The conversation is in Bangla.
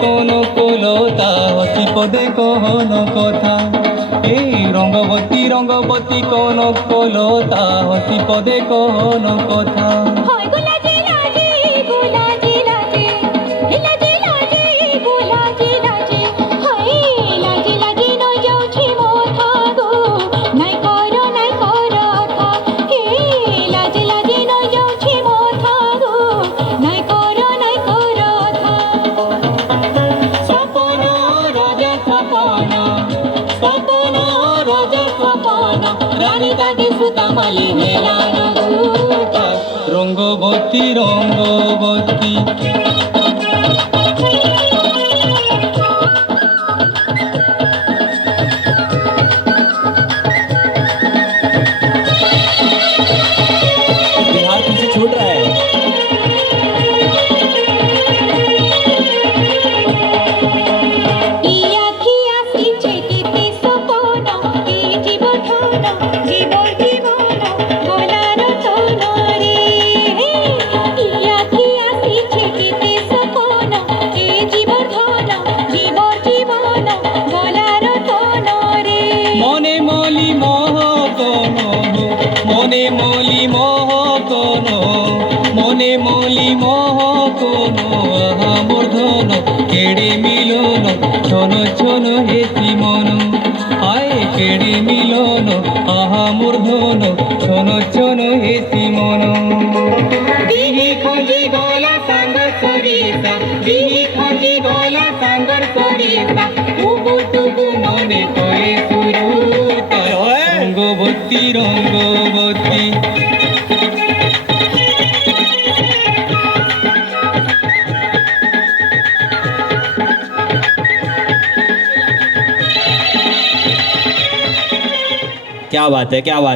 কোন কুলতা হসি পদে কোন কথা। এই রঙ্গবতী কোন কুলতা হসি পদে কোন কথা। হয় গুলাজি লাজি গুলাজি লাজি লাজি লাজি গুলাজি লাজি হয় লাজি লাজি নই যাଉଛି মোথা গো নাই করো থা হে লাজি লাজি নই যাଉଛି মোথা গো নাই করো থা। সপন রাজা সপন সপন রাজা সপন রানী দাদি সুতামালি হেলানো গুটা। রঙ্গবতী রঙ্গবতী बिहार पीछे छूट रहा है। ইয়া কি আসিছে কেতে সপন এ জীবন গলার তন রে ইয়া কি আসিছে কেতে সপন এ জীবন গলার তন রে। মনে মলি মোহকন মনে মলি মোহকন মনে মলি মোহকন আহা মূর্ধন কেড়ে মিলন ছন ছন হেসি মন। আয় কেড়ে মিলন আহা মূর্ধন ছন ছন হেসি মন। দিহি খোঁজি গলা সাঙ্গর সরিষা দিহি খোঁজি গলা সাঙ্গর সরিষা উবু টুবু মনে কয়ে সুরুতা। রঙ্গবতী রঙ্গবতী क्या बात है क्या बात